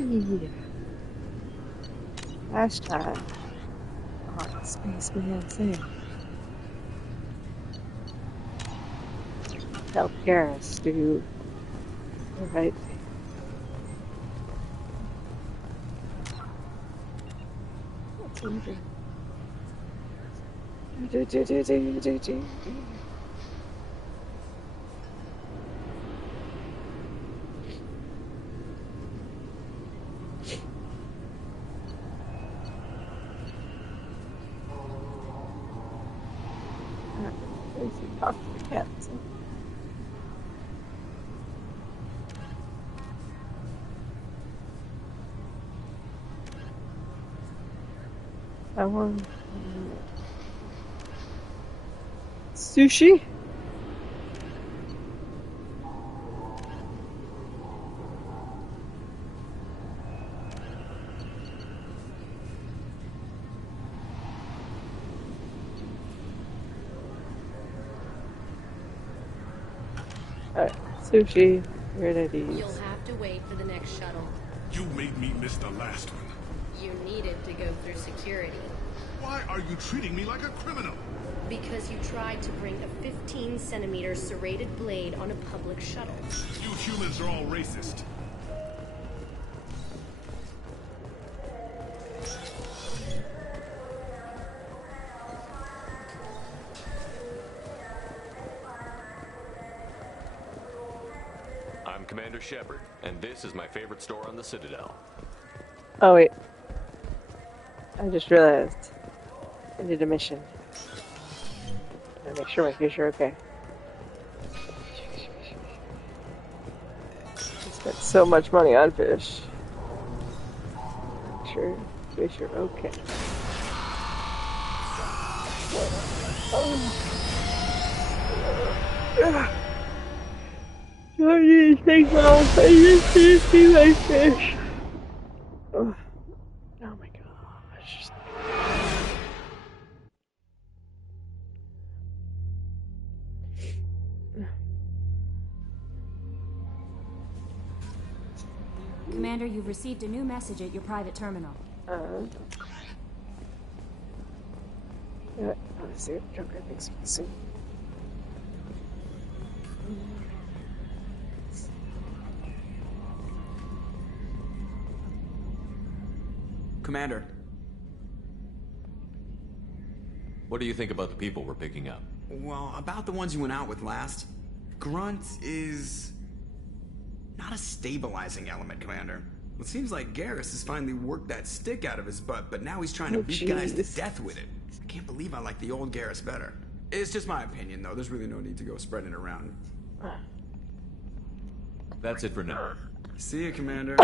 Yeah. Last time on Spaceman Sam, help Garrus do the right thing. What's he do? Talk to the captain. I want sushi. Alright, sushi. Where did these? You'll have to wait for the next shuttle. You made me miss the last one. You needed to go through security. Why are you treating me like a criminal? Because you tried to bring a 15-centimeter serrated blade on a public shuttle. You humans are all racist. I'm Commander Shepard, and this is my favorite store on the Citadel. Oh wait. I just realized I did a mission. Gotta make sure my fish are okay. I spent so much money on fish. Make sure fish are okay. Don't need to take off. I just need to see my fish. Oh my gosh. Commander, you've received a new message at your private terminal. Yeah, let's see what Joker thinks we can see. Commander. What do you think about the people we're picking up? Well, about the ones you went out with last. Grunt is... not a stabilizing element, Commander. It seems like Garrus has finally worked that stick out of his butt, but now he's trying to beat guys to death with it. I can't believe I like the old Garrus better. It's just my opinion, though. There's really no need to go spreading it around. That's it for now. See you, Commander.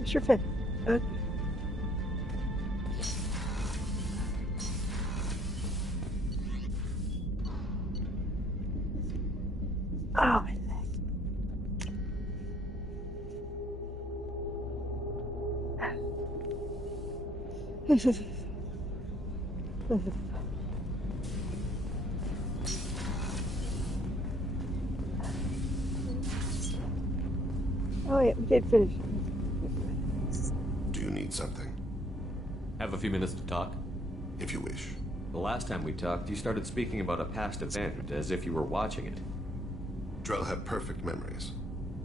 Mr. Finn. Oh, my leg. Oh, yeah, we did finish. Do you need something? Have a few minutes to talk? If you wish. The last time we talked, you started speaking about a past event as if you were watching it. Drell have perfect memories.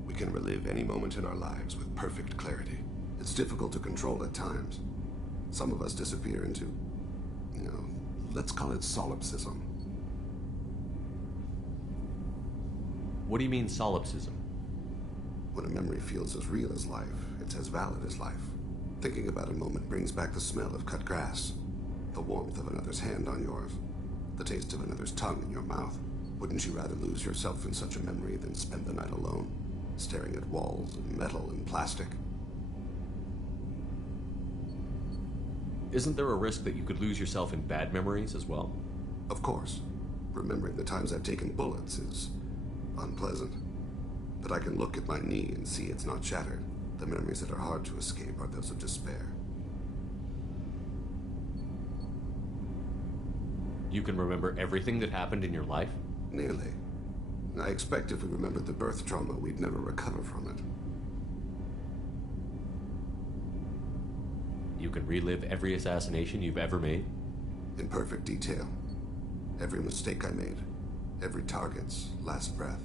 We can relive any moment in our lives with perfect clarity. It's difficult to control at times. Some of us disappear into, let's call it solipsism. What do you mean, solipsism? When a memory feels as real as life, it's as valid as life. Thinking about a moment brings back the smell of cut grass, the warmth of another's hand on yours, the taste of another's tongue in your mouth. Wouldn't you rather lose yourself in such a memory than spend the night alone, staring at walls and metal and plastic? isn't there a risk that you could lose yourself in bad memories as well? Of course. Remembering the times I've taken bullets is unpleasant. But I can look at my knee and see it's not shattered. The memories that are hard to escape are those of despair. You can remember everything that happened in your life? Nearly. I expect if we remembered the birth trauma, we'd never recover from it. You can relive every assassination you've ever made? In perfect detail. Every mistake I made. Every target's last breath.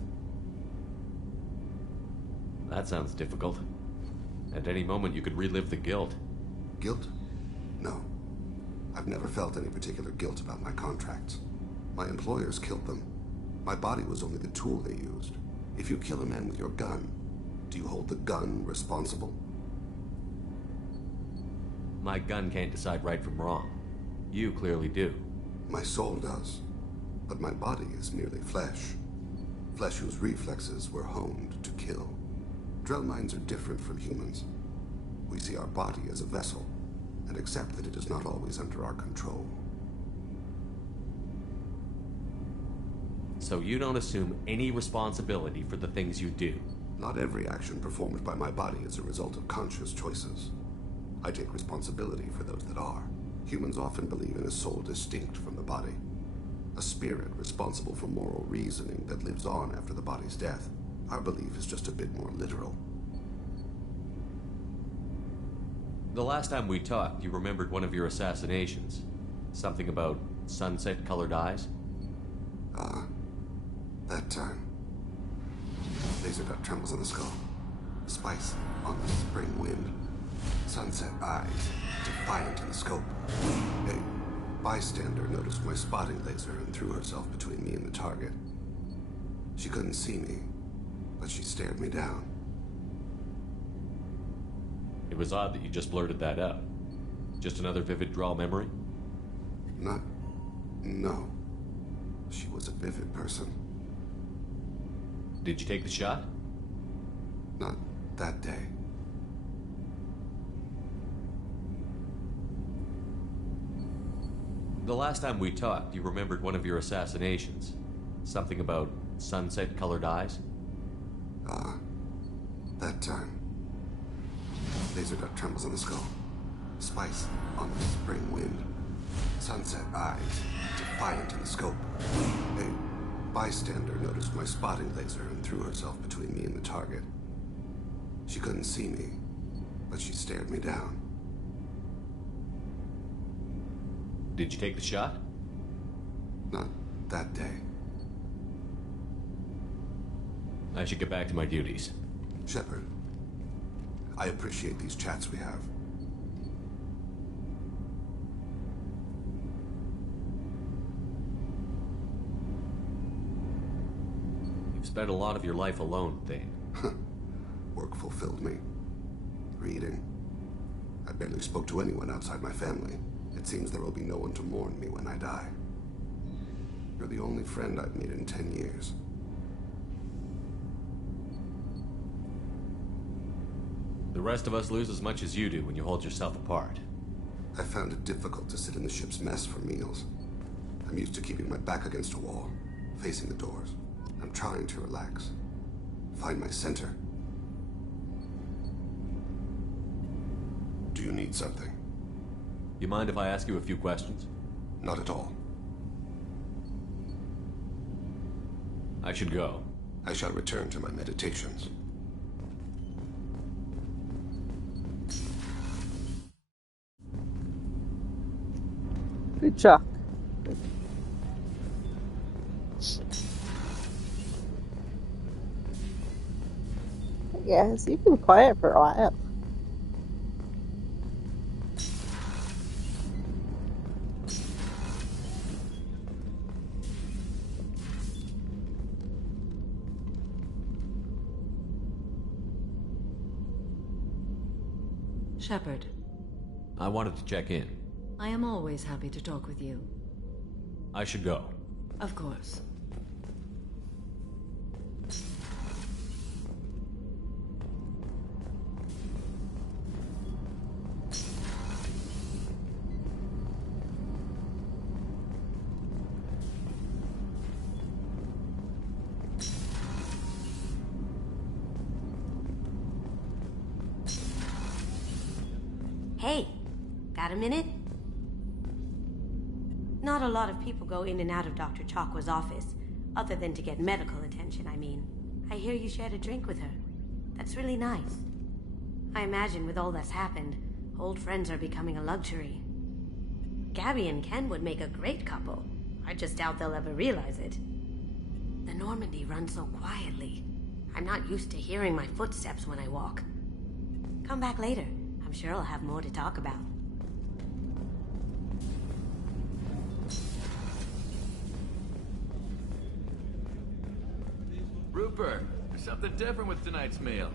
That sounds difficult. At any moment, you could relive the guilt. Guilt? No. I've never felt any particular guilt about my contracts. My employers killed them. My body was only the tool they used. If you kill a man with your gun, do you hold the gun responsible? My gun can't decide right from wrong. You clearly do. My soul does. But my body is merely flesh. Flesh whose reflexes were honed to kill. Drell minds are different from humans. We see our body as a vessel, and accept that it is not always under our control. So you don't assume any responsibility for the things you do? Not every action performed by my body is a result of conscious choices. I take responsibility for those that are. Humans often believe in a soul distinct from the body. A spirit responsible for moral reasoning that lives on after the body's death. Our belief is just a bit more literal. The last time we talked, you remembered one of your assassinations. Something about sunset-colored eyes? That time. Laser dot trembles on the skull. Spice on the spring wind. Sunset eyes, defiant in the scope. A bystander noticed my spotting laser and threw herself between me and the target. She couldn't see me, but she stared me down. It was odd that you just blurted that out. Just another vivid Drell memory? No. She was a vivid person. Did you take the shot? Not that day. The last time we talked, you remembered one of your assassinations. Something about sunset-colored eyes? That time. Laser dot trembles on the skull. Spice on the spring wind. Sunset eyes, defiant in the scope. A bystander noticed my spotting laser and threw herself between me and the target. She couldn't see me, but she stared me down. Did you take the shot? Not that day. I should get back to my duties. Shepard, I appreciate these chats we have. You've spent a lot of your life alone, Thane. Work fulfilled me. Reading. I barely spoke to anyone outside my family. It seems there will be no one to mourn me when I die. You're the only friend I've made in 10 years. The rest of us lose as much as you do when you hold yourself apart. I found it difficult to sit in the ship's mess for meals. I'm used to keeping my back against a wall, facing the doors. I'm trying to relax. Find my center. Do you need something? You mind if I ask you a few questions? Not at all. I should go. I shall return to my meditations. Good job. Yes, you've been quiet for a while. Shepard, I wanted to check in. I am always happy to talk with you. I should go. Of course. Hey, got a minute? Not a lot of people go in and out of Dr. Chakwa's office, other than to get medical attention, I mean. I hear you shared a drink with her. That's really nice. I imagine with all that's happened, old friends are becoming a luxury. Gabby and Ken would make a great couple. I just doubt they'll ever realize it. The Normandy runs so quietly. I'm not used to hearing my footsteps when I walk. Come back later. I'm sure I'll have more to talk about. Rupert, there's something different with tonight's meal.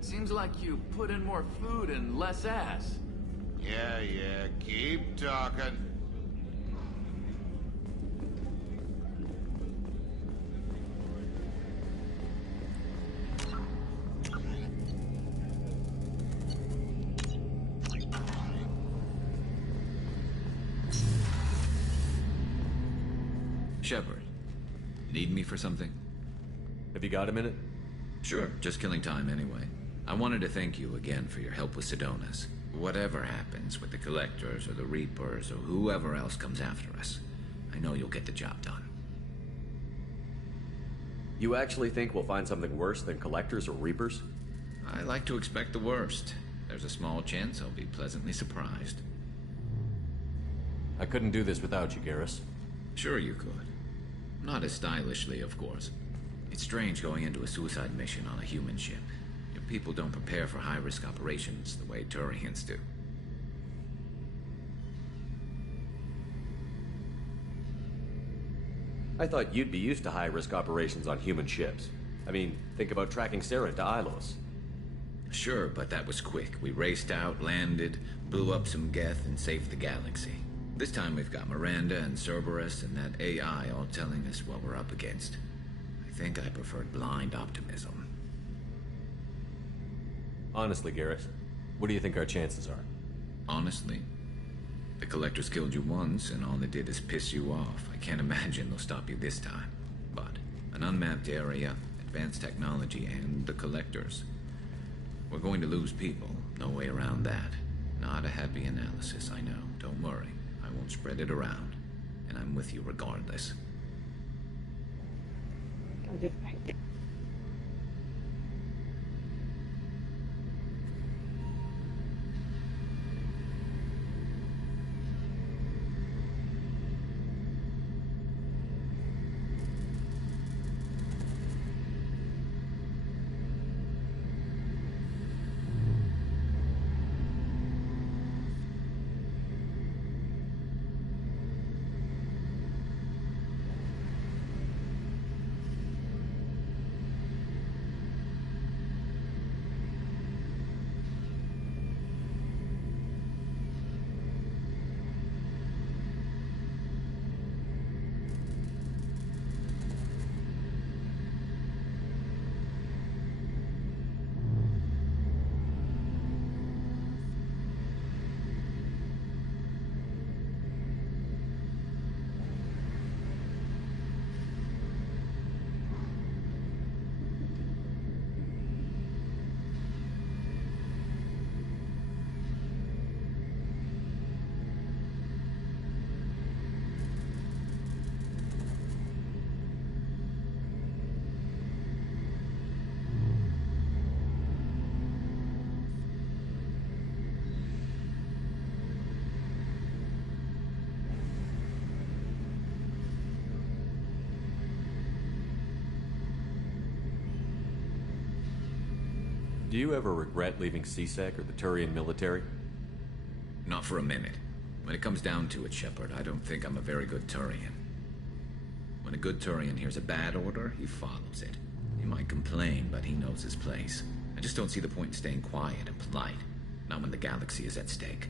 Seems like you put in more food and less ass. Yeah, keep talking. Shepard, need me for something? Have you got a minute? Sure, just killing time anyway. I wanted to thank you again for your help with Sidonis. Whatever happens with the Collectors or the Reapers or whoever else comes after us, I know you'll get the job done. You actually think we'll find something worse than Collectors or Reapers? I like to expect the worst. There's a small chance I'll be pleasantly surprised. I couldn't do this without you, Garrus. Sure you could. Not as stylishly, of course. It's strange going into a suicide mission on a human ship. Your people don't prepare for high-risk operations the way Turians do. I thought you'd be used to high-risk operations on human ships. I mean, think about tracking Sarah to Ilos. Sure, but that was quick. We raced out, landed, blew up some Geth, and saved the galaxy. This time we've got Miranda and Cerberus and that AI all telling us what we're up against. I think I preferred blind optimism. Honestly, Garrus, what do you think our chances are? Honestly? The Collectors killed you once, and all they did is piss you off. I can't imagine they'll stop you this time. But an unmapped area, advanced technology, and the Collectors. We're going to lose people. No way around that. Not a happy analysis, I know. Don't worry. I won't spread it around. And I'm with you regardless. Do you ever regret leaving CSEC or the Turian military? Not for a minute. When it comes down to it, Shepard, I don't think I'm a very good Turian. When a good Turian hears a bad order, he follows it. He might complain, but he knows his place. I just don't see the point in staying quiet and polite. Not when the galaxy is at stake.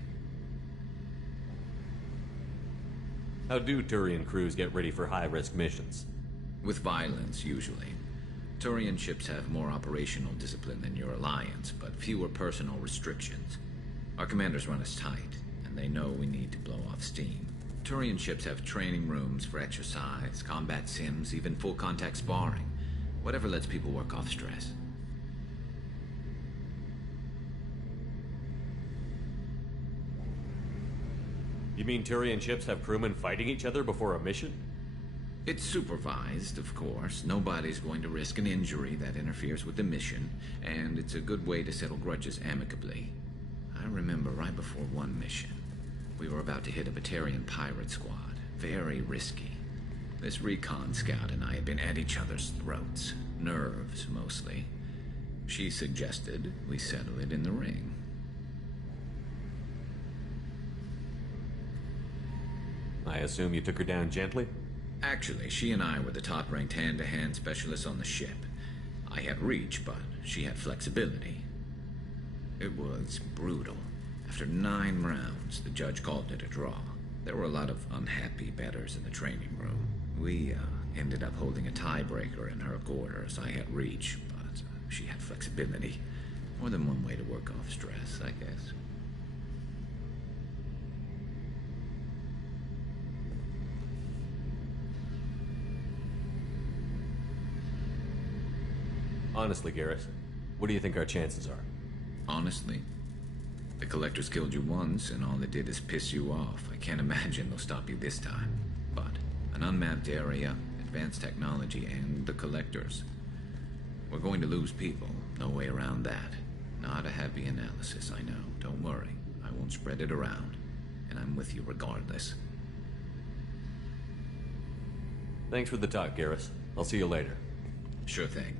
How do Turian crews get ready for high-risk missions? With violence, usually. Turian ships have more operational discipline than your alliance, but fewer personal restrictions. Our commanders run us tight, and they know we need to blow off steam. Turian ships have training rooms for exercise, combat sims, even full-contact sparring. Whatever lets people work off stress. You mean Turian ships have crewmen fighting each other before a mission? It's supervised, of course. Nobody's going to risk an injury that interferes with the mission, and it's a good way to settle grudges amicably. I remember right before one mission, we were about to hit a Batarian pirate squad. Very risky. This recon scout and I had been at each other's throats. Nerves, mostly. She suggested we settle it in the ring. I assume you took her down gently? Actually, she and I were the top-ranked hand-to-hand specialists on the ship. I had reach, but she had flexibility. It was brutal. After 9 rounds, the judge called it a draw. There were a lot of unhappy bettors in the training room. We ended up holding a tiebreaker in her quarters. I had reach, but she had flexibility. More than one way to work off stress, I guess. Honestly, Garrus, what do you think our chances are? Honestly? The Collectors killed you once, and all they did is piss you off. I can't imagine they'll stop you this time. But an unmapped area, advanced technology, and the Collectors. We're going to lose people. No way around that. Not a happy analysis, I know. Don't worry. I won't spread it around. And I'm with you regardless. Thanks for the talk, Garrus. I'll see you later. Sure thing.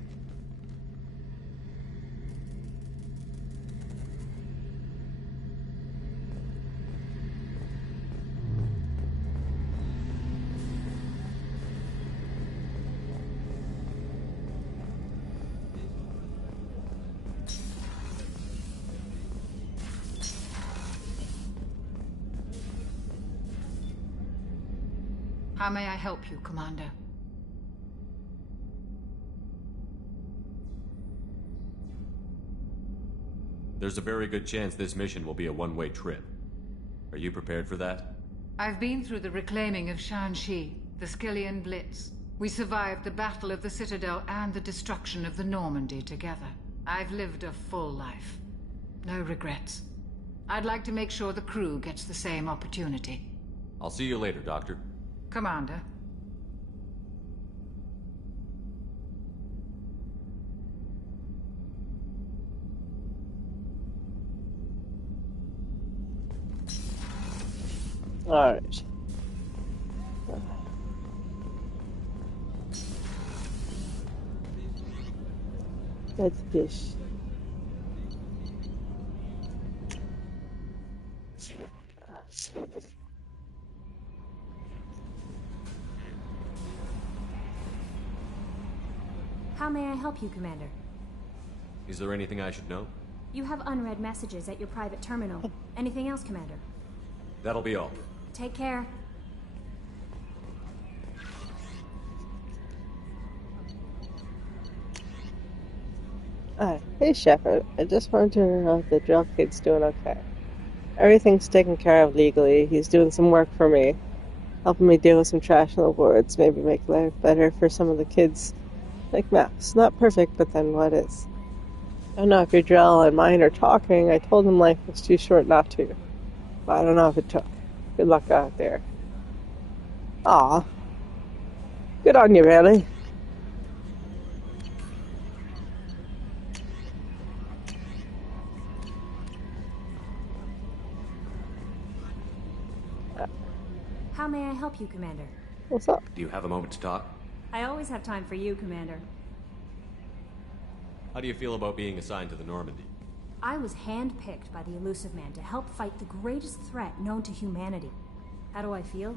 How may I help you, Commander? There's a very good chance this mission will be a one-way trip. Are you prepared for that? I've been through the reclaiming of Shanxi, the Skillian Blitz. We survived the Battle of the Citadel and the destruction of the Normandy together. I've lived a full life. No regrets. I'd like to make sure the crew gets the same opportunity. I'll see you later, Doctor. Commander. All right. Let's fish. How may I help you, Commander? Is there anything I should know? You have unread messages at your private terminal. Anything else, Commander? That'll be all. Take care. Hey, Shepard. I just wanted to know if the drill kid's doing okay. Everything's taken care of legally. He's doing some work for me, helping me deal with some trash in the wards, maybe make life better for some of the kids. Like Maps. Not perfect, but then what is? I don't know if your drill and mine are talking. I told him life was too short not to. But I don't know if it took. Good luck out there. Aw. Good on you, Bailey. How may I help you, Commander? What's up? Do you have a moment to talk? I always have time for you, Commander. How do you feel about being assigned to the Normandy? I was handpicked by the Illusive Man to help fight the greatest threat known to humanity. How do I feel?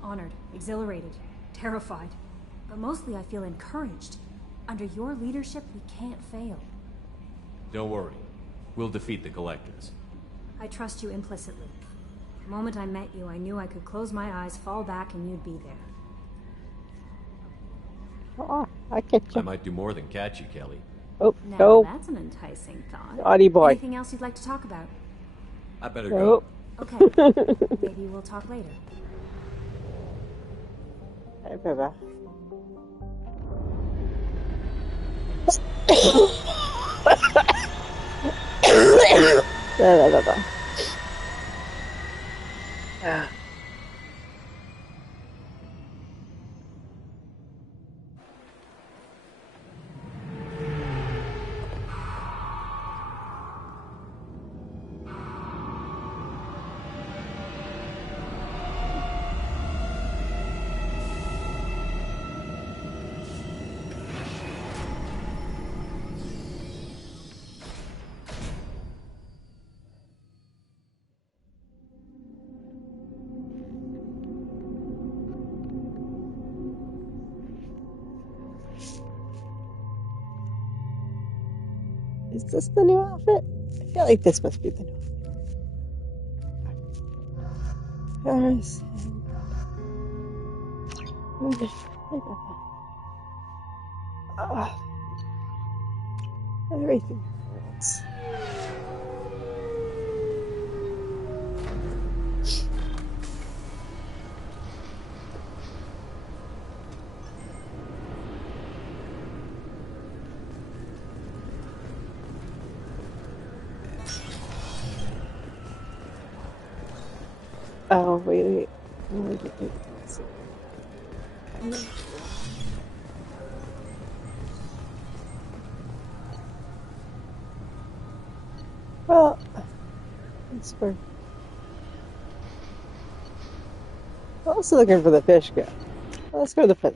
Honored, exhilarated, terrified. But mostly I feel encouraged. Under your leadership, we can't fail. Don't worry. We'll defeat the Collectors. I trust you implicitly. The moment I met you, I knew I could close my eyes, fall back, and you'd be there. Oh, I catch you. I might do more than catch you, Kelly. Oh, now, no. That's an enticing thought. Naughty boy. Anything else you'd like to talk about? I better go. Okay. Maybe we'll talk later. Hey, baby. Is this the new outfit? I feel like this must be the new outfit. Everything hurts. Oh, wait. Well, it's for... I'm also looking for the fish guy. Let's go to the fish.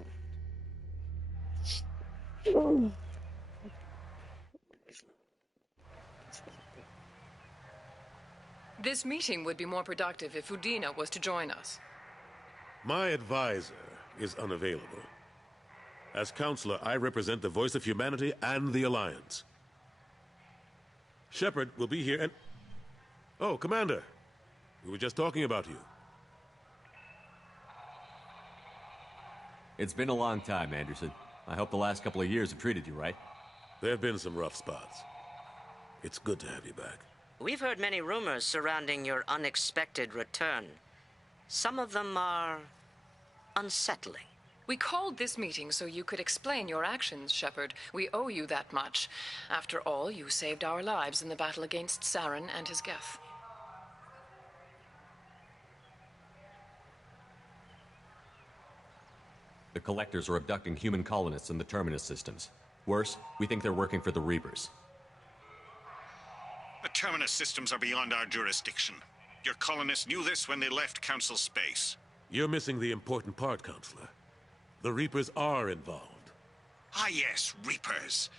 This meeting would be more productive if Udina was to join us. My advisor is unavailable. As counselor, I represent the voice of humanity and the Alliance. Shepard will be here and... Oh, Commander. We were just talking about you. It's been a long time, Anderson. I hope the last couple of years have treated you right. There have been some rough spots. It's good to have you back. We've heard many rumors surrounding your unexpected return. Some of them are unsettling. We called this meeting so you could explain your actions, Shepard. We owe you that much. After all, you saved our lives in the battle against Saren and his Geth. The Collectors are abducting human colonists in the Terminus systems. Worse, we think they're working for the Reapers. The Terminus systems are beyond our jurisdiction. Your colonists knew this when they left Council space. You're missing the important part, Counselor. The Reapers are involved. Ah yes, Reapers.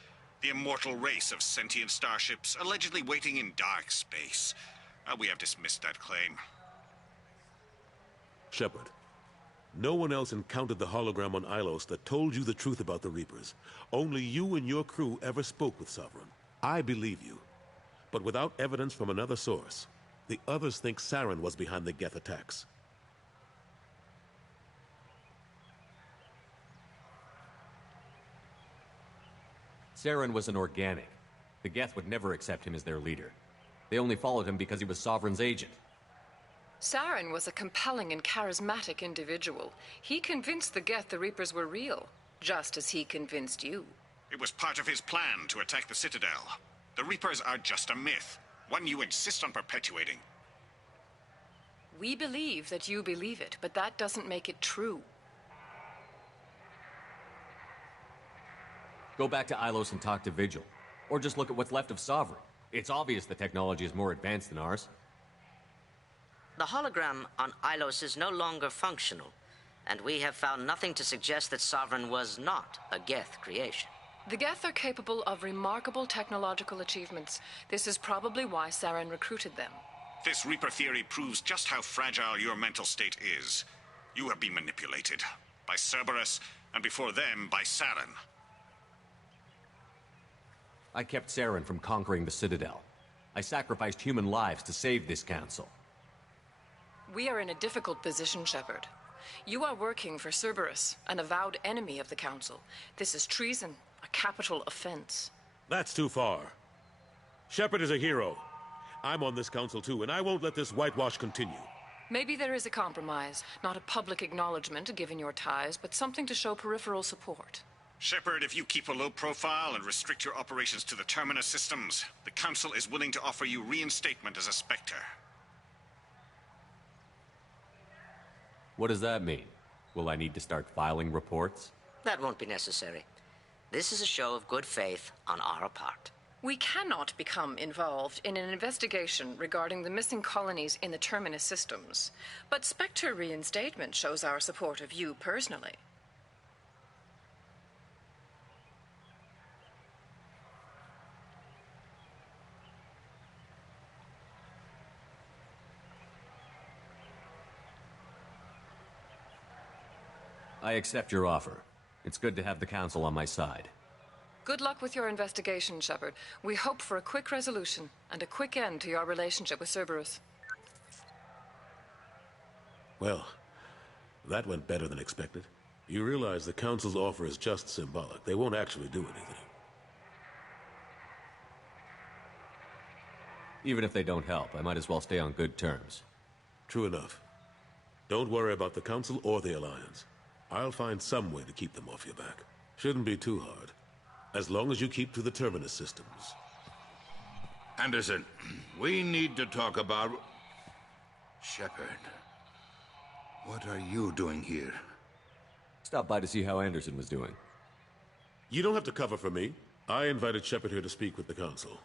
The immortal race of sentient starships allegedly waiting in dark space. We have dismissed that claim. Shepard, no one else encountered the hologram on Ilos that told you the truth about the Reapers. Only you and your crew ever spoke with Sovereign. I believe you. But without evidence from another source, the others think Saren was behind the Geth attacks. Saren was an organic. The Geth would never accept him as their leader. They only followed him because he was Sovereign's agent. Saren was a compelling and charismatic individual. He convinced the Geth the Reapers were real, just as he convinced you. It was part of his plan to attack the Citadel. The Reapers are just a myth, one you insist on perpetuating. We believe that you believe it, but that doesn't make it true. Go back to Ilos and talk to Vigil. Or just look at what's left of Sovereign. It's obvious the technology is more advanced than ours. The hologram on Ilos is no longer functional, and we have found nothing to suggest that Sovereign was not a Geth creation. The Geth are capable of remarkable technological achievements. This is probably why Saren recruited them. This Reaper theory proves just how fragile your mental state is. You have been manipulated. By Cerberus, and before them, by Saren. I kept Saren from conquering the Citadel. I sacrificed human lives to save this council. We are in a difficult position, Shepard. You are working for Cerberus, an avowed enemy of the Council. This is treason, a capital offense. That's too far. Shepard is a hero. I'm on this council too, and I won't let this whitewash continue. Maybe there is a compromise. Not a public acknowledgement given your ties, but something to show peripheral support. Shepard, if you keep a low profile and restrict your operations to the Terminus systems, the Council is willing to offer you reinstatement as a Spectre. What does that mean? Will I need to start filing reports? That won't be necessary. This is a show of good faith on our part. We cannot become involved in an investigation regarding the missing colonies in the Terminus systems, but Spectre reinstatement shows our support of you personally. I accept your offer. It's good to have the Council on my side. Good luck with your investigation, Shepard. We hope for a quick resolution and a quick end to your relationship with Cerberus. Well, that went better than expected. You realize the Council's offer is just symbolic. They won't actually do anything. Even if they don't help, I might as well stay on good terms. True enough. Don't worry about the Council or the Alliance. I'll find some way to keep them off your back. Shouldn't be too hard. As long as you keep to the Terminus systems. Anderson, we need to talk about... Shepard. What are you doing here? Stopped by to see how Anderson was doing. You don't have to cover for me. I invited Shepard here to speak with the Council.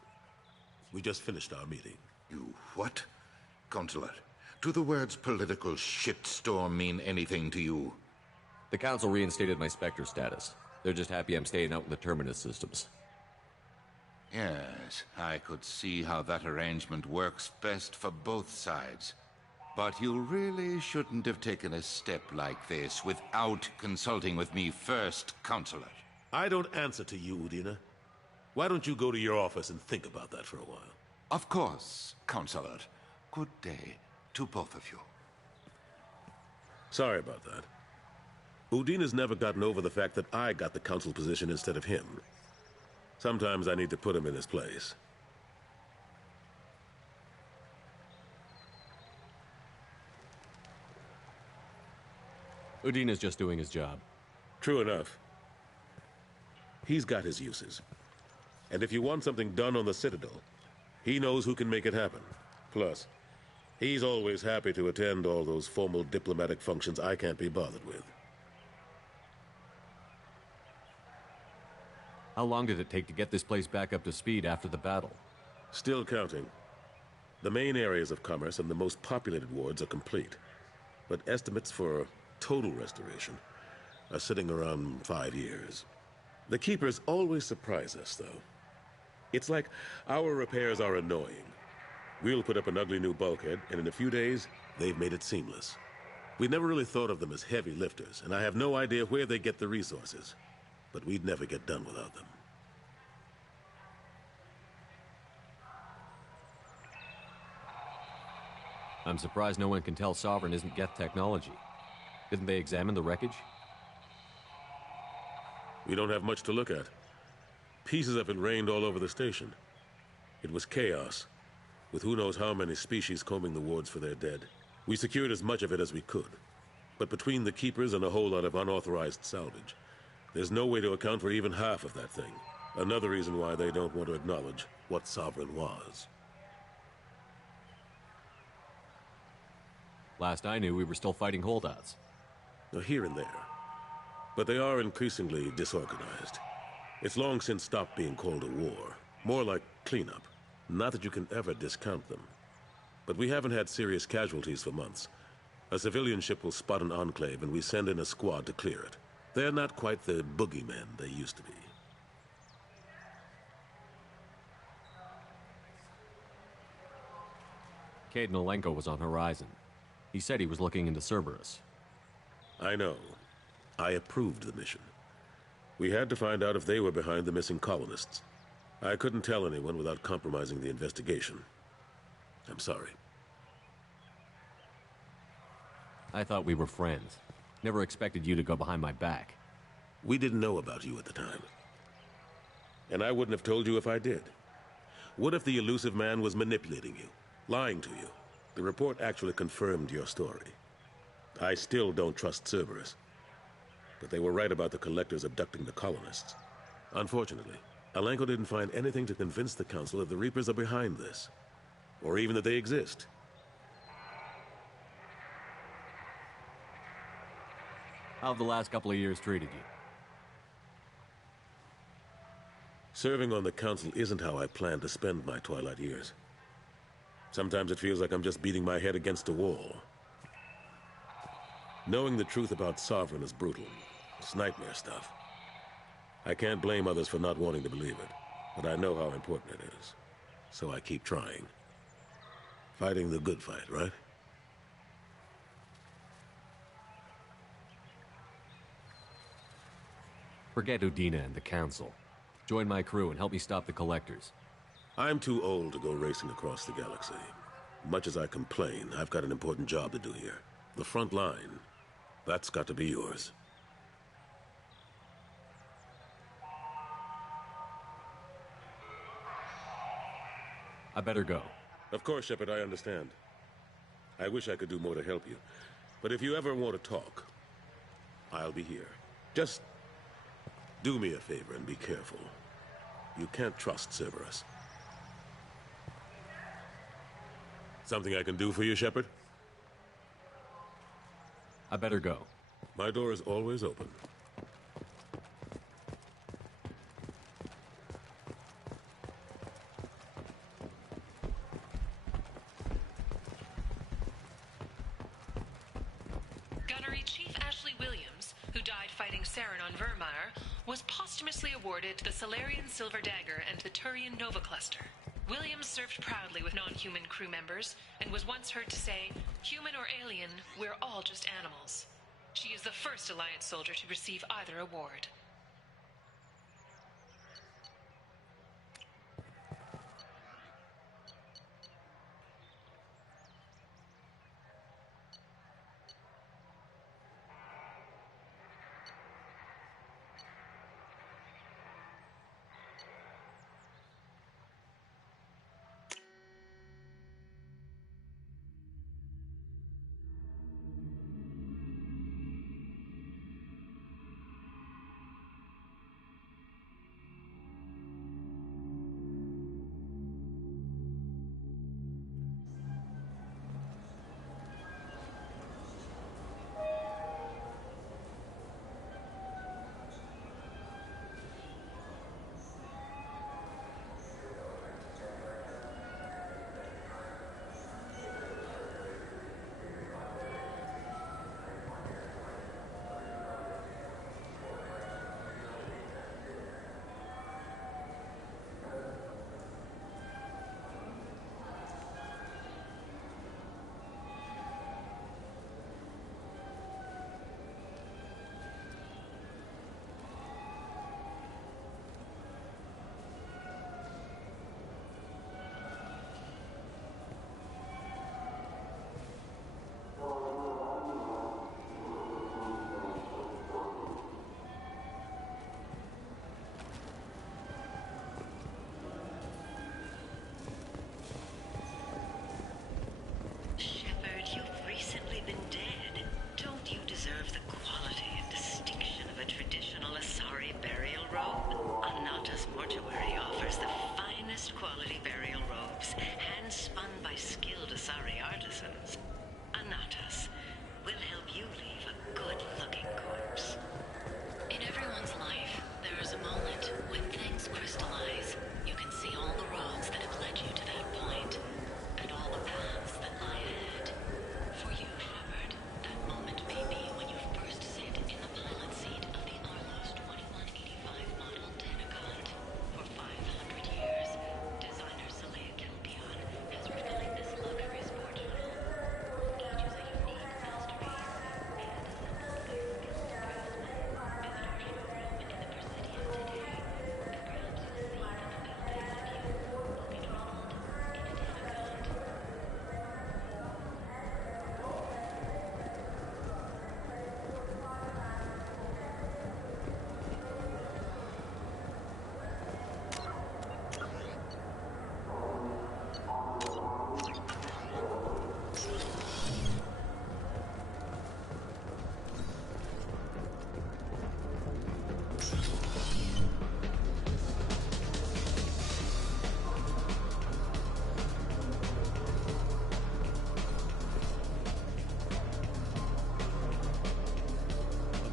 We just finished our meeting. You what? Consular, do the words political shitstorm mean anything to you? The Council reinstated my Spectre status. They're just happy I'm staying out in the Terminus systems. Yes, I could see how that arrangement works best for both sides. But you really shouldn't have taken a step like this without consulting with me first, Consular. I don't answer to you, Udina. Why don't you go to your office and think about that for a while? Of course, Consular. Good day to both of you. Sorry about that. Udina's never gotten over the fact that I got the Council position instead of him. Sometimes I need to put him in his place. Udina's just doing his job. True enough. He's got his uses. And if you want something done on the Citadel, he knows who can make it happen. Plus, he's always happy to attend all those formal diplomatic functions I can't be bothered with. How long did it take to get this place back up to speed after the battle? Still counting. The main areas of commerce and the most populated wards are complete. But estimates for total restoration are sitting around 5 years. The Keepers always surprise us, though. It's like our repairs are annoying. We'll put up an ugly new bulkhead, and in a few days, they've made it seamless. We never really thought of them as heavy lifters, and I have no idea where they get the resources. But we'd never get done without them. I'm surprised no one can tell Sovereign isn't Geth technology. Didn't they examine the wreckage? We don't have much to look at. Pieces of it rained all over the station. It was chaos, with who knows how many species combing the wards for their dead. We secured as much of it as we could. But between the Keepers and a whole lot of unauthorized salvage, there's no way to account for even half of that thing. Another reason why they don't want to acknowledge what Sovereign was. Last I knew, we were still fighting holdouts. Here and there. But they are increasingly disorganized. It's long since stopped being called a war. More like cleanup. Not that you can ever discount them. But we haven't had serious casualties for months. A civilian ship will spot an enclave and we send in a squad to clear it. They're not quite the boogeymen they used to be. Cade Nolenko was on Horizon. He said he was looking into Cerberus. I know. I approved the mission. We had to find out if they were behind the missing colonists. I couldn't tell anyone without compromising the investigation. I'm sorry. I thought we were friends. Never expected you to go behind my back. We didn't know about you at the time. And I wouldn't have told you if I did. What if the elusive man was manipulating you, lying to you? The report actually confirmed your story. I still don't trust Cerberus. But they were right about the Collectors abducting the colonists. Unfortunately, Alenko didn't find anything to convince the Council that the Reapers are behind this. Or even that they exist. How have the last couple of years treated you? Serving on the Council isn't how I plan to spend my twilight years. Sometimes it feels like I'm just beating my head against a wall. Knowing the truth about Sovereign is brutal. It's nightmare stuff. I can't blame others for not wanting to believe it, but I know how important it is. So I keep trying. Fighting the good fight, right? Forget Udina and the Council. Join my crew and help me stop the Collectors. I'm too old to go racing across the galaxy. Much as I complain, I've got an important job to do here. The front line. That's got to be yours. I better go. Of course, Shepard, I understand. I wish I could do more to help you. But if you ever want to talk, I'll be here. Just do me a favor and be careful. You can't trust Cerberus. Something I can do for you, Shepard? I better go. My door is always open. Gunnery Chief Ashley Williams, who died fighting Saren on Virmire, was posthumously awarded the Salarian Silver Dagger and the Turian Nova Cluster. Williams served proudly with non-human crew members, and was once heard to say, "Human or alien, we're all just animals." She is the first Alliance soldier to receive either award.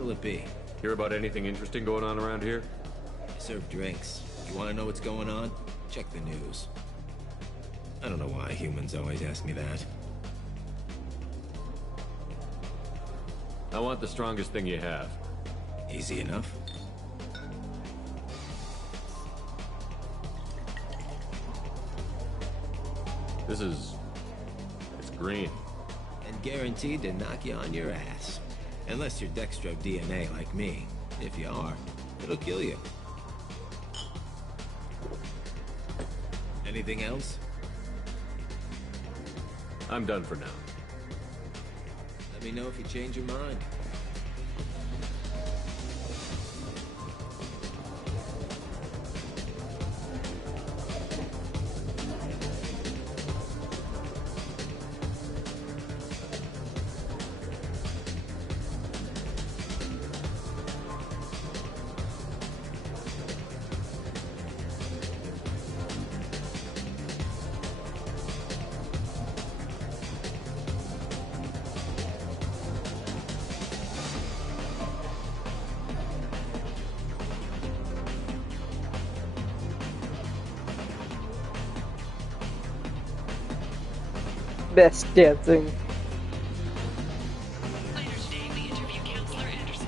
What'll it be? Hear about anything interesting going on around here? I serve drinks. You want to know what's going on? Check the news. I don't know why humans always ask me that. I want the strongest thing you have. Easy enough. It's green. And guaranteed to knock you on your ass. Unless you're Dextro DNA like me. If you are, it'll kill you. Anything else? I'm done for now. Let me know if you change your mind. Best dancing. Later today, we interview Counselor Anderson.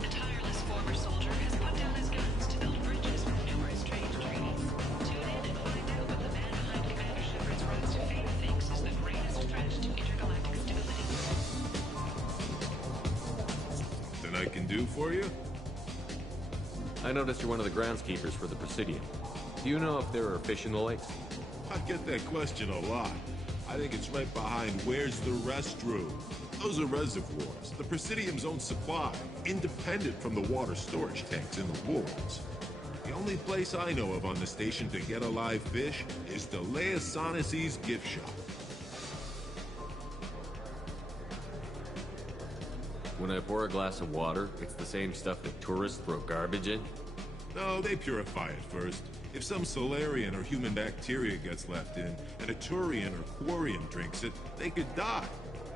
The tireless former soldier has put down his guns to build bridges with numerous strange treaties. Tune in and find out what the man behind Commander Shepard's rise to fame thinks is the greatest threat to intergalactic stability. Something I can do for you? I noticed you're one of the groundskeepers for the Presidium. Do you know if there are fish in the lakes? I get that question a lot. I think it's right behind where's the restroom. Those are reservoirs, the Presidium's own supply, independent from the water storage tanks in the wards. The only place I know of on the station to get a live fish is the Leia Sonasy's gift shop. When I pour a glass of water, it's the same stuff that tourists throw garbage in? No, they purify it first. If some Solarian or human bacteria gets left in, and a Turian or Quarian drinks it, they could die.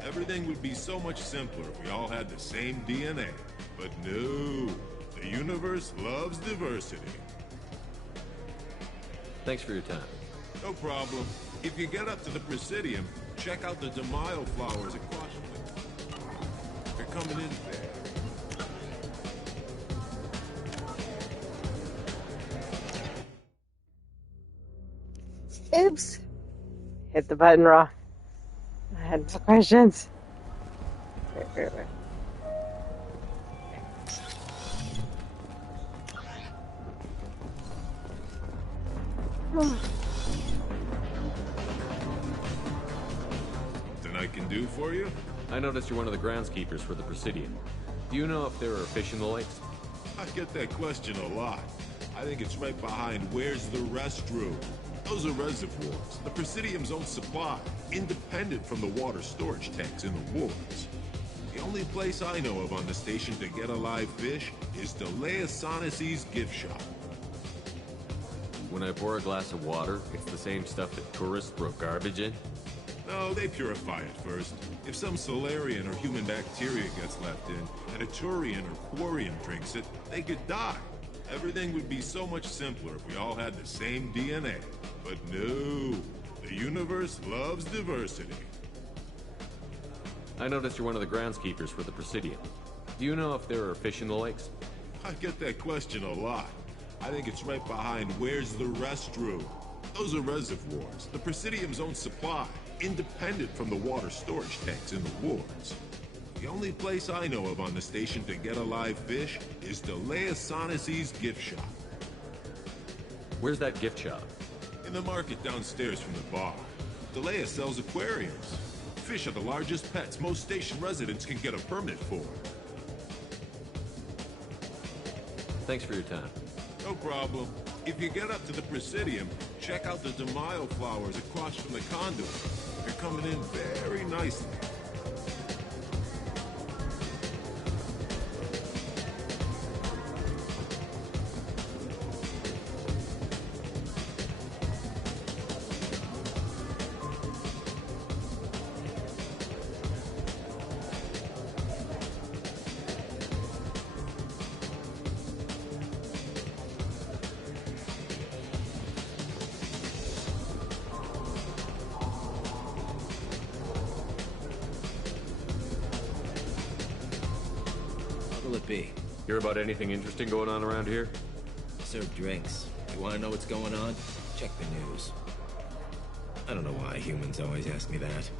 Everything would be so much simpler if we all had the same DNA. But no, the universe loves diversity. Thanks for your time. No problem. If you get up to the Presidium, check out the DeMaio flowers across the... They're coming in there. Oops. Hit the button wrong. I had more questions. Wait. Something I can do for you? I noticed you're one of the groundskeepers for the Presidium. Do you know if there are fish in the lakes? I get that question a lot. I think it's right behind where's the restroom. Those are reservoirs, the Presidium's own supply, independent from the water storage tanks in the wards. The only place I know of on the station to get a live fish is the Leia Sonasy's gift shop. When I pour a glass of water, it's the same stuff that tourists throw garbage in? No, they purify it first. If some Solarian or human bacteria gets left in, and a Turian or Quarian drinks it, they could die. Everything would be so much simpler if we all had the same DNA. But no, the universe loves diversity. I noticed you're one of the groundskeepers for the Presidium. Do you know if there are fish in the lakes? I get that question a lot. I think it's right behind where's the restroom. Those are reservoirs, the Presidium's own supply, independent from the water storage tanks in the wards. The only place I know of on the station to get a live fish is the Leia Sonasy's gift shop. Where's that gift shop? In the market downstairs from the bar. Leia sells aquariums. Fish are the largest pets most station residents can get a permit for. Thanks for your time. No problem. If you get up to the Presidium, check out the DeMaio flowers across from the conduit. They're coming in very nicely. it be? Hear about anything interesting going on around here? Serve drinks. You want to know what's going on? Check the news. I don't know why humans always ask me that.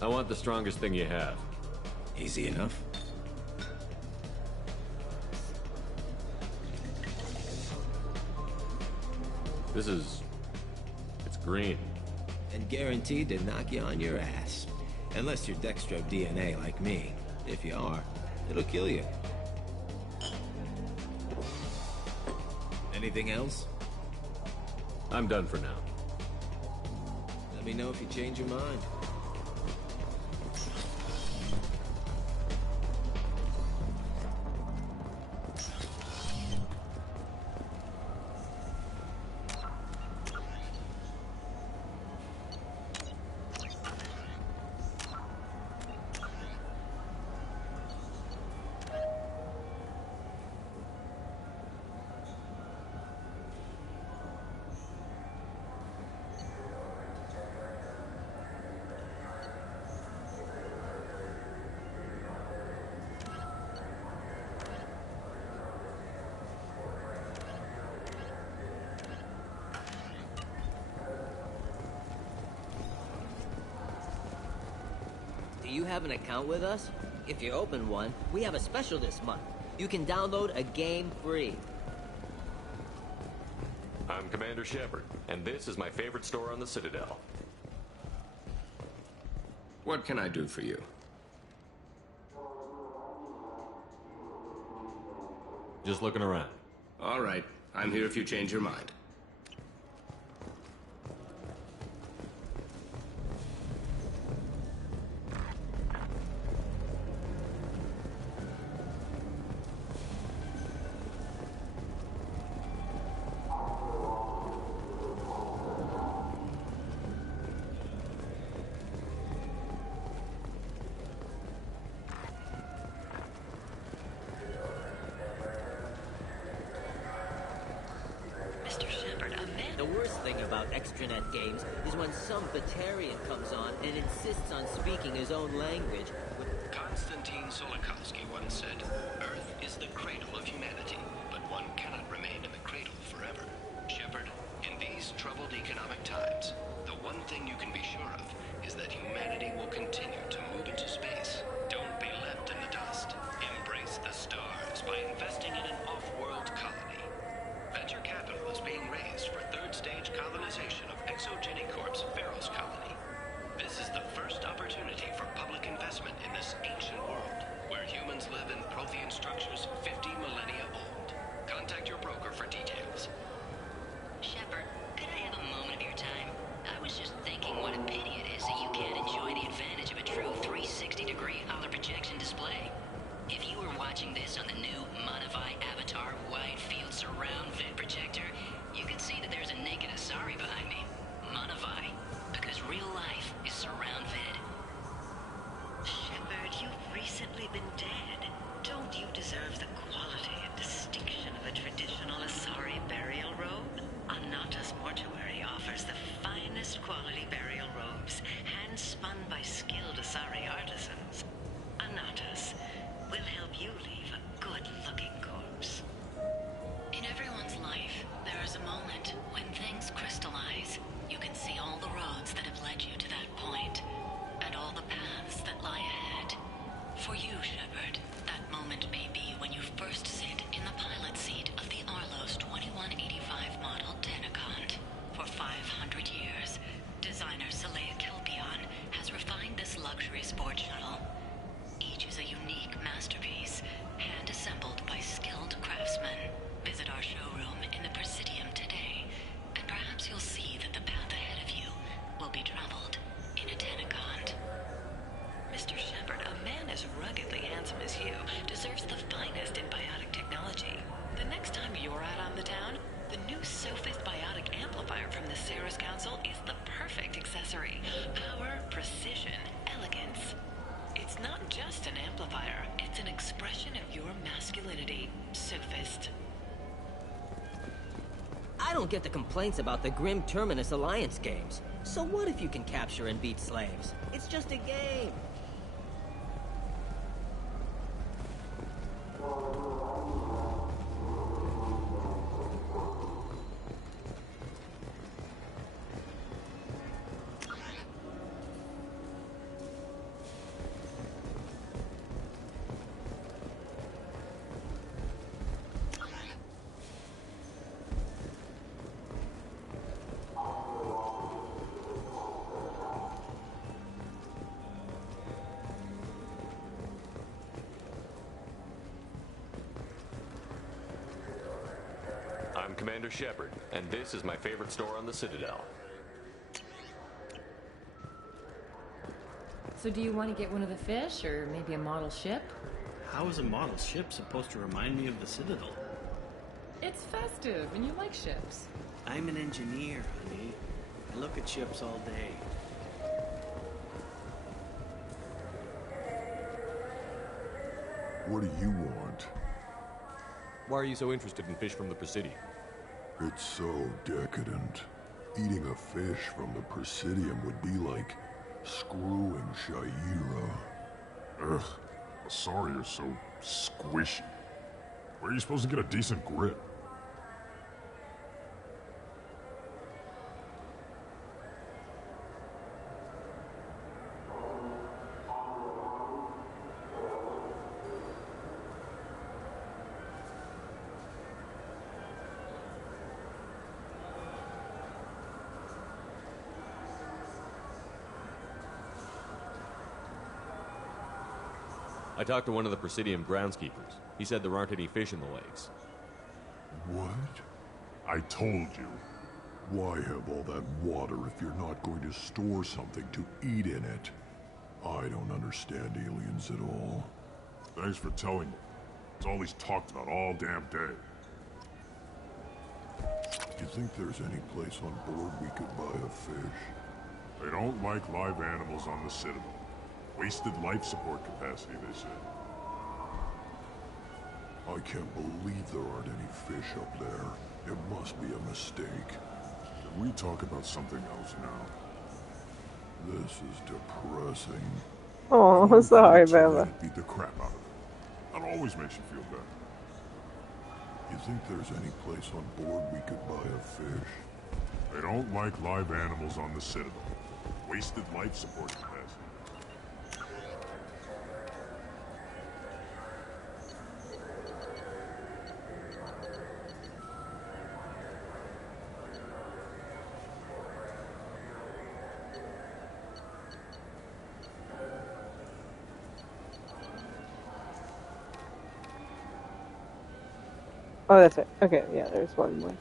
I want the strongest thing you have. Easy enough. It's green. And guaranteed to knock you on your ass. Unless you're Dextro DNA like me. If you are, it'll kill you. Anything else? I'm done for now. Let me know if you change your mind. Do you have an account with us? If you open one, we have a special this month. You can download a game free. I'm Commander Shepard, and this is my favorite store on the Citadel. What can I do for you? Just looking around. All right. I'm here if you change your mind. The worst thing about extranet games is when some Batarian comes on and insists on speaking his own language. Konstantin Tsiolkovsky once said, Earth is the cradle of humanity, but one cannot remain in the cradle forever. Shepard, in these troubled economic times, the one thing you can be sure of is that humanity will continue to move into space. Don't be left in the dust. Embrace the stars by investing in an off-world colony. Venture capital is being raised for third-stage colonization of Exogeny Corp's Pharos colony. This is the first opportunity for public investment in this ancient world, where humans live in Prothean structures 50 millennia old. Contact your broker for details. Shepard, could I have a moment of your time? I was just thinking what a pity it is that you can't enjoy the advantage of a true 360-degree holo projection display. If you were watching this on the new Monavai Avatar wide-field surround vid projector, you could see that there's a naked Asari behind me. Monavai, because real life is surround vid. Shepard, you've recently been dead. Don't you deserve the quality and distinction of a traditional Asari burial robe? Anatas Mortuary offers the finest quality burial robes, hand-spun by skilled Asari artisans. Anatas will help you leave a good-looking corpse. In everyone's life, there is a moment when things crystallize. You can see all the roads that have led you to that point, and all the paths that lie ahead. For you, Shepard, that moment may be when you first sit in the pilot seat of the Arlos 2185 model Denacont. For 500 years, designer Saleha Kelpion has refined this luxury sport shuttle. Each is a unique masterpiece, hand-assembled by skilled craftsmen. Visit our showroom in the Presidium today, and perhaps you'll see that the path ahead of you will be traveled in a Denacont. Mr. Shepard, a man as ruggedly handsome as you deserves the finest in biotic technology. The next time you're out on the town, the new Sophist biotic amplifier from the Ceres Council is the perfect accessory. Power, precision, elegance. It's not just an amplifier, it's an expression of your masculinity, Sophist. I don't get the complaints about the Grim Terminus Alliance games. So what if you can capture and beat slaves? It's just a game. I'm Commander Shepard, and this is my favorite store on the Citadel. So do you want to get one of the fish, or maybe a model ship? How is a model ship supposed to remind me of the Citadel? It's festive, and you like ships. I'm an engineer, honey. I look at ships all day. What do you want? Why are you so interested in fish from the Presidium? It's so decadent. Eating a fish from the Presidium would be like screwing Shaira. Ugh, sorry you're so squishy. Where are you supposed to get a decent grip? I talked to one of the Presidium groundskeepers. He said there aren't any fish in the lakes. What? I told you. Why have all that water if you're not going to store something to eat in it? I don't understand aliens at all. Thanks for telling me. It's all he's talked about all damn day. You think there's any place on board we could buy a fish? They don't like live animals on the Citadel. Wasted life support capacity, they said. I can't believe there aren't any fish up there. It must be a mistake. Can we talk about something else now? This is depressing. Oh, sorry, Bella. Beat the crap out of it. That always makes you feel better. You think there's any place on board we could buy a fish? They don't like live animals on the Citadel. Wasted life support capacity. Oh, that's it. Okay, yeah, there's one more.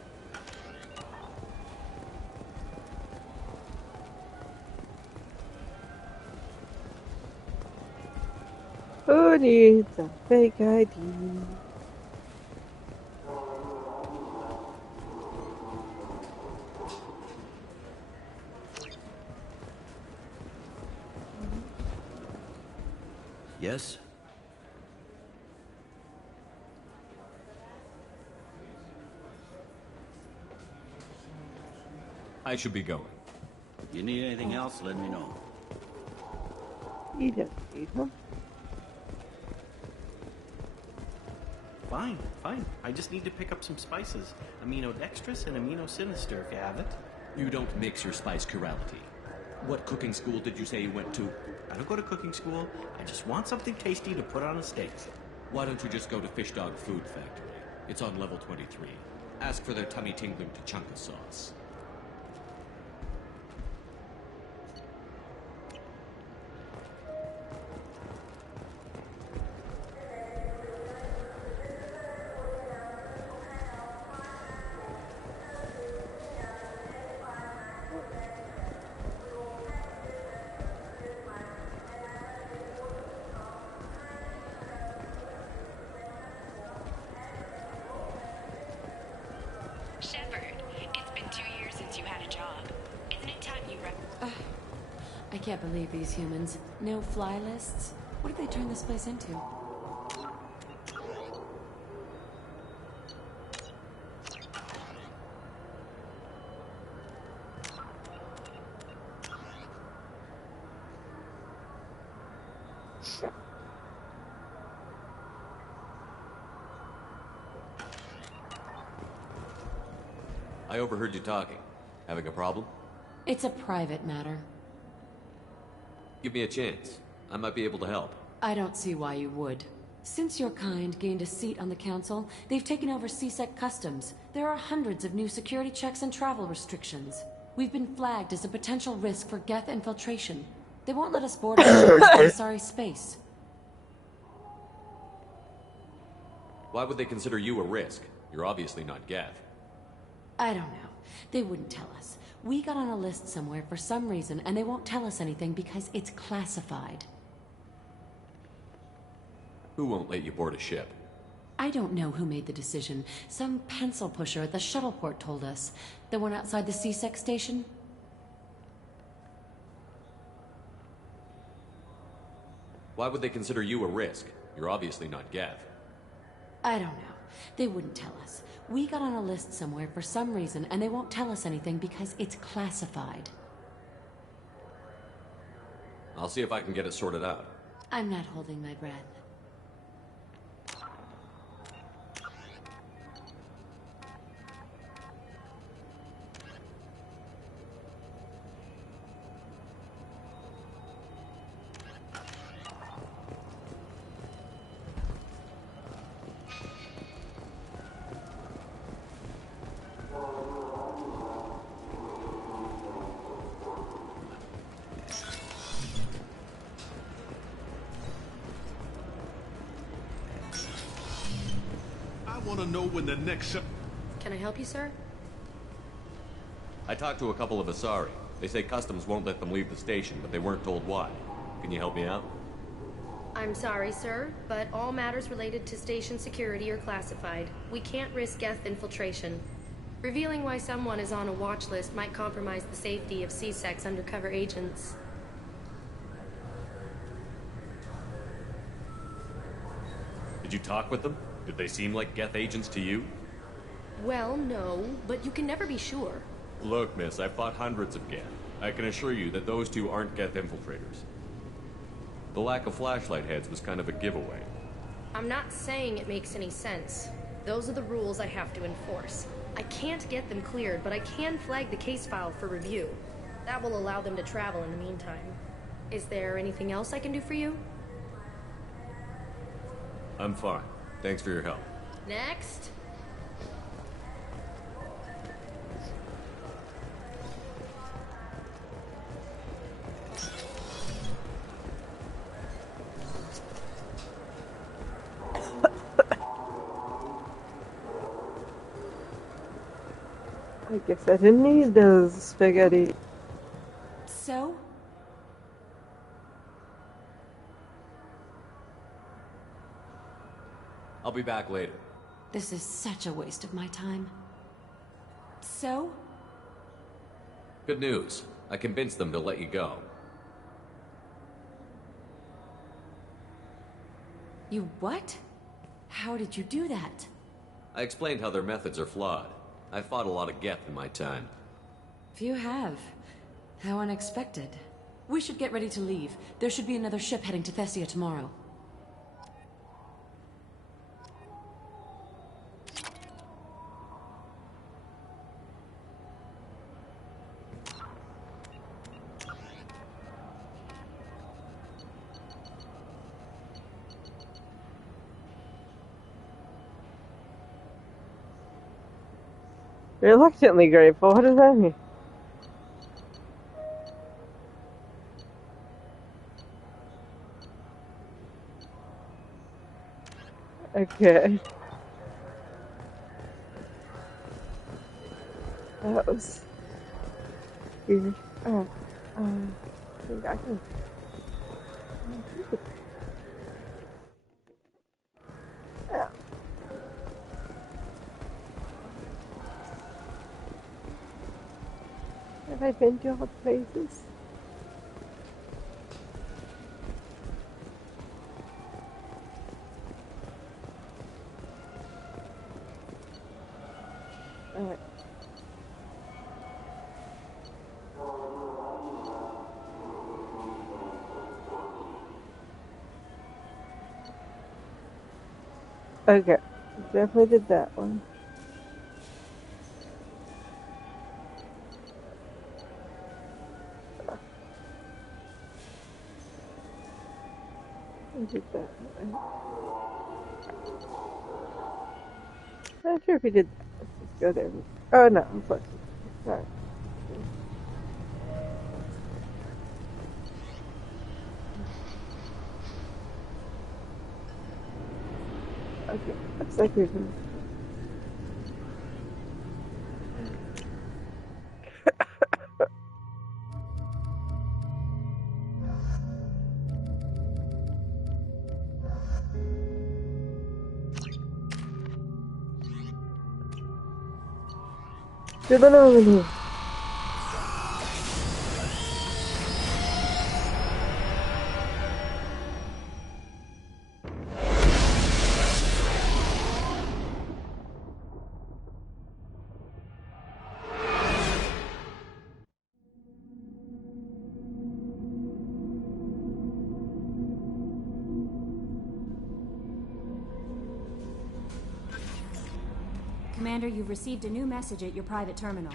Who needs a fake ID? Yes? I should be going. You need anything else, let me know. You don't need them. Fine, fine. I just need to pick up some spices. Aminodextrous and aminosinister, if you have it. You don't mix your spice chirality. What cooking school did you say you went to? I don't go to cooking school. I just want something tasty to put on a steak. Why don't you just go to Fish Dog Food Factory? It's on level 23. Ask for their tummy-tingling Tachanka sauce. Shepard, it's been 2 years since you had a job. Isn't it time you I can't believe these humans. No fly lists? What did they turn this place into? I overheard you talking. Having a problem? It's a private matter. Give me a chance. I might be able to help. I don't see why you would. Since your kind gained a seat on the council, they've taken over C-Sec customs. There are hundreds of new security checks and travel restrictions. We've been flagged as a potential risk for Geth infiltration. They won't let us board our sorry space. Why would they consider you a risk? You're obviously not Geth. I don't know. They wouldn't tell us. We got on a list somewhere for some reason, and they won't tell us anything because it's classified. Who won't let you board a ship? I don't know who made the decision. Some pencil pusher at the shuttleport told us. The one outside the C-Sec station? Why would they consider you a risk? You're obviously not Geth. I don't know. They wouldn't tell us. We got on a list somewhere for some reason, and they won't tell us anything because it's classified. I'll see if I can get it sorted out. I'm not holding my breath. I want to know when the next ship... Can I help you, sir? I talked to a couple of Asari. They say customs won't let them leave the station, but they weren't told why. Can you help me out? I'm sorry, sir, but all matters related to station security are classified. We can't risk Geth infiltration. Revealing why someone is on a watch list might compromise the safety of C-Sec's undercover agents. Did you talk with them? Did they seem like Geth agents to you? Well, no, but you can never be sure. Look, miss, I've fought hundreds of Geth. I can assure you that those two aren't Geth infiltrators. The lack of flashlight heads was kind of a giveaway. I'm not saying it makes any sense. Those are the rules I have to enforce. I can't get them cleared, but I can flag the case file for review. That will allow them to travel in the meantime. Is there anything else I can do for you? I'm fine. Thanks for your help. Next. I guess I didn't need those spaghetti. So? I'll be back later. This is such a waste of my time. So? Good news. I convinced them to let you go. You what? How did you do that? I explained how their methods are flawed. I fought a lot of Geth in my time. Few have. How unexpected. We should get ready to leave. There should be another ship heading to Thessia tomorrow. Reluctantly grateful, what does that mean? Okay. That was weird. Oh, I think I can. Yeah. Have I been to all the places? Alright. Okay, definitely did that one. I did that. Not sure if he did that. Let's just go there. Oh no, I'm close. Sorry. Okay, looks like we've been. To the nominee. Commander, you've received a new message at your private terminal.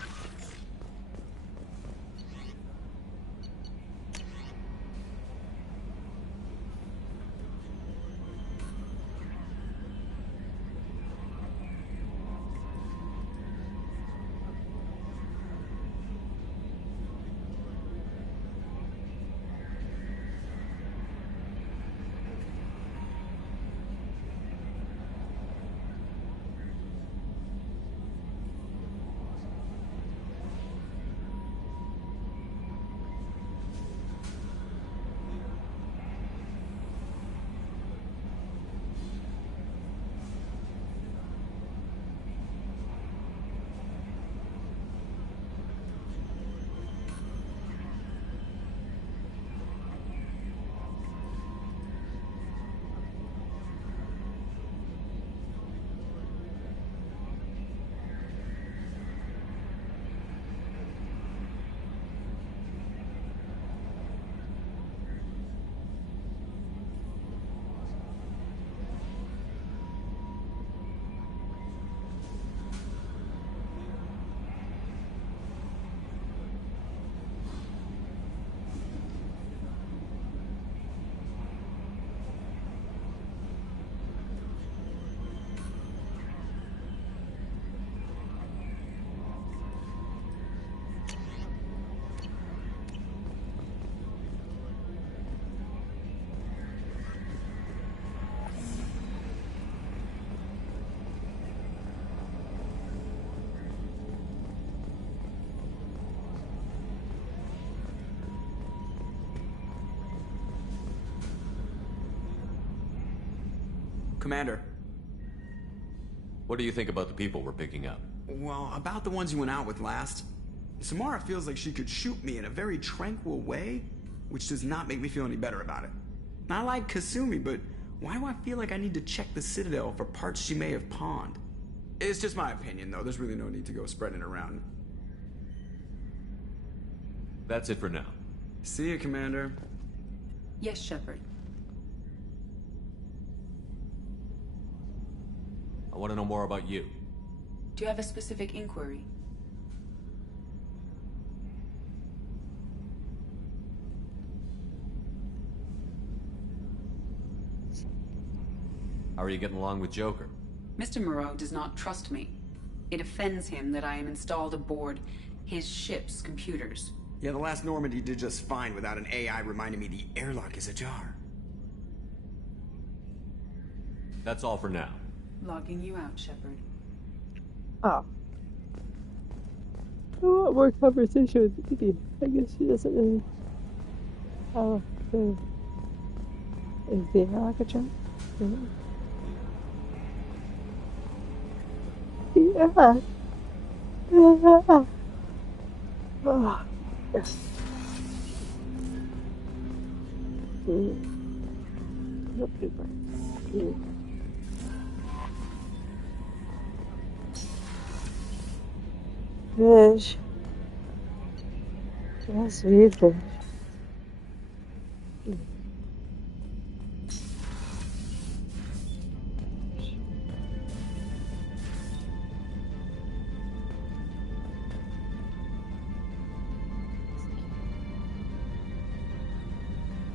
Commander. What do you think about the people we're picking up? Well, about the ones you went out with last. Samara feels like she could shoot me in a very tranquil way, which does not make me feel any better about it. I like Kasumi, but why do I feel like I need to check the Citadel for parts she may have pawned? It's just my opinion, though. There's really no need to go spreading it around. That's it for now. See you, Commander. Yes, Shepard. I want to know more about you. Do you have a specific inquiry? How are you getting along with Joker? Mr. Moreau does not trust me. It offends him that I am installed aboard his ship's computers. Yeah, the last Normandy did just fine without an AI reminding me the airlock is ajar. That's all for now. Logging you out, Shepard. Oh. I want more conversation with Edie. I guess she doesn't really. Oh, so. Is the airlock ajar? Yeah. Yeah. Oh, yes. No paper. Fish. Yes, we fish.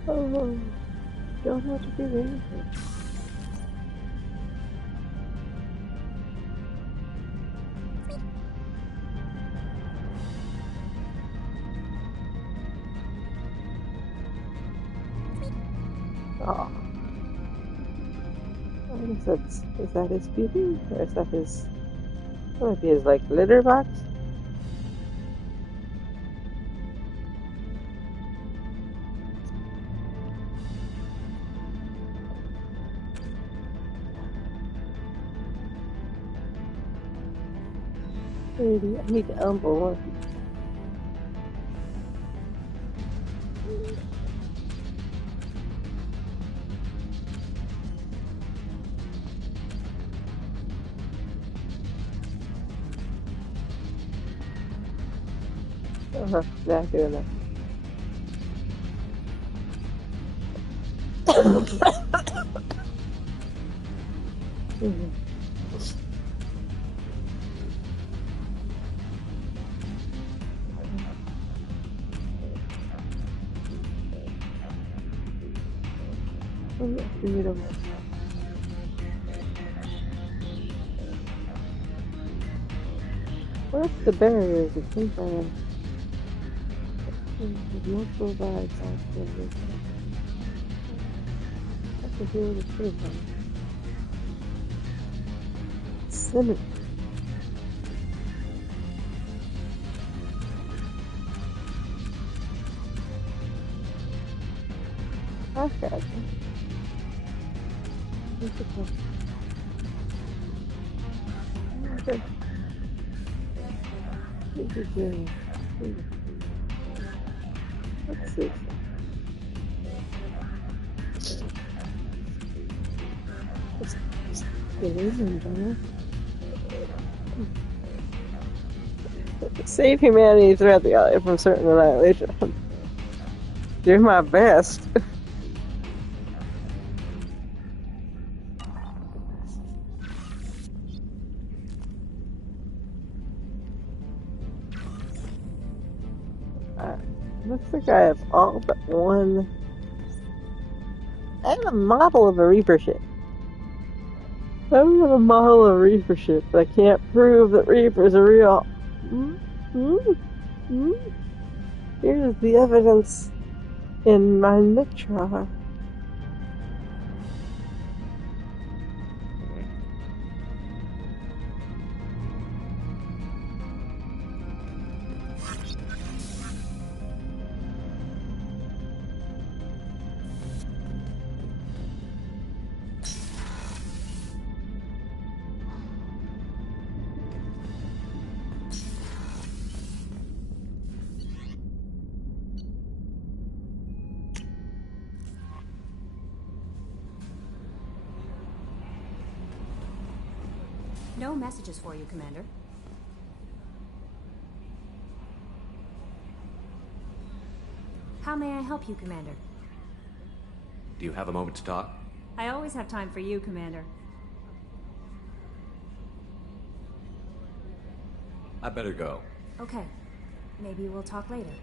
Oh. Don't have to be there. Oh. I guess is that his baby? Or is that his, that might be his, like, litter box? Maybe I need to elbow one. Not doing that. What's the barriers? It seems like there's multiple vibes out there. I can hear the truth. Cinnamon. Okay. Okay. Let's see. It isn't, save humanity throughout the island from certain annihilation. Do my best. Looks like I have all but one. I have a model of a Reaper ship. I have a model of a Reaper ship, but I can't prove that Reapers are real. Here's the evidence in my Nitra. No messages for you, Commander. How may I help you, Commander? Do you have a moment to talk? I always have time for you, Commander. I better go. Okay. Maybe we'll talk later.